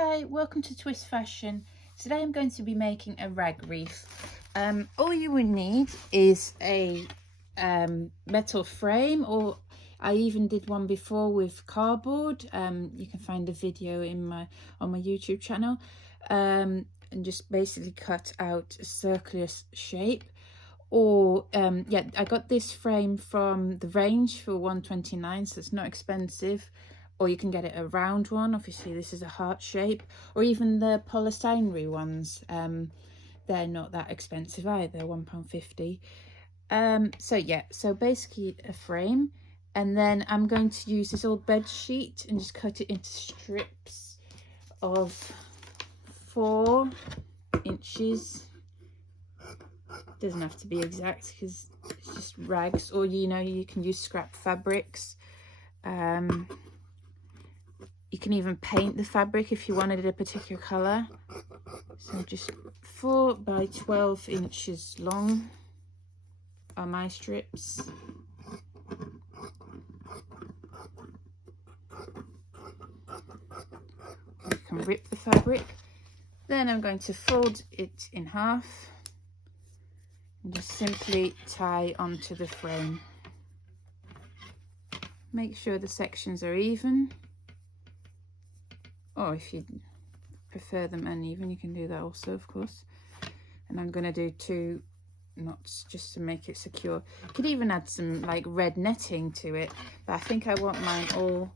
Hi, welcome to Twist Fashion. Today I'm going to be making a rag wreath. All you will need is a metal frame, or I even did one before with cardboard. You can find a video on my YouTube channel, and just basically cut out a circular shape. Or yeah, I got this frame from the range for $1.29, so it's not expensive. Or you can get it a round one. Obviously this is a heart shape, or even the polystyrene ones. They're not that expensive either, £1.50. So yeah, so basically a frame, and then I'm going to use this old bed sheet and just cut it into strips of 4 inches. Doesn't have to be exact because it's just rags, or you can use scrap fabrics. You can even paint the fabric if you wanted a particular color. So just 4 by 12 inches long are my strips. You can rip the fabric. Then I'm going to fold it in half and just simply tie onto the frame. Make sure the sections are even, or if you prefer them uneven, you can do that also, of course. And I'm going to do 2 knots just to make it secure. You could even add some like red netting to it, but I think I want mine all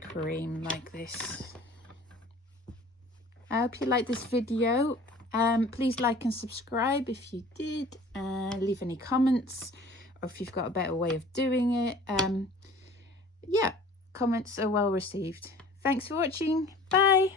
cream like this. I hope you like this video. Please like and subscribe if you did. Leave any comments, or if you've got a better way of doing it. Yeah, comments are well received. Thanks for watching. Bye.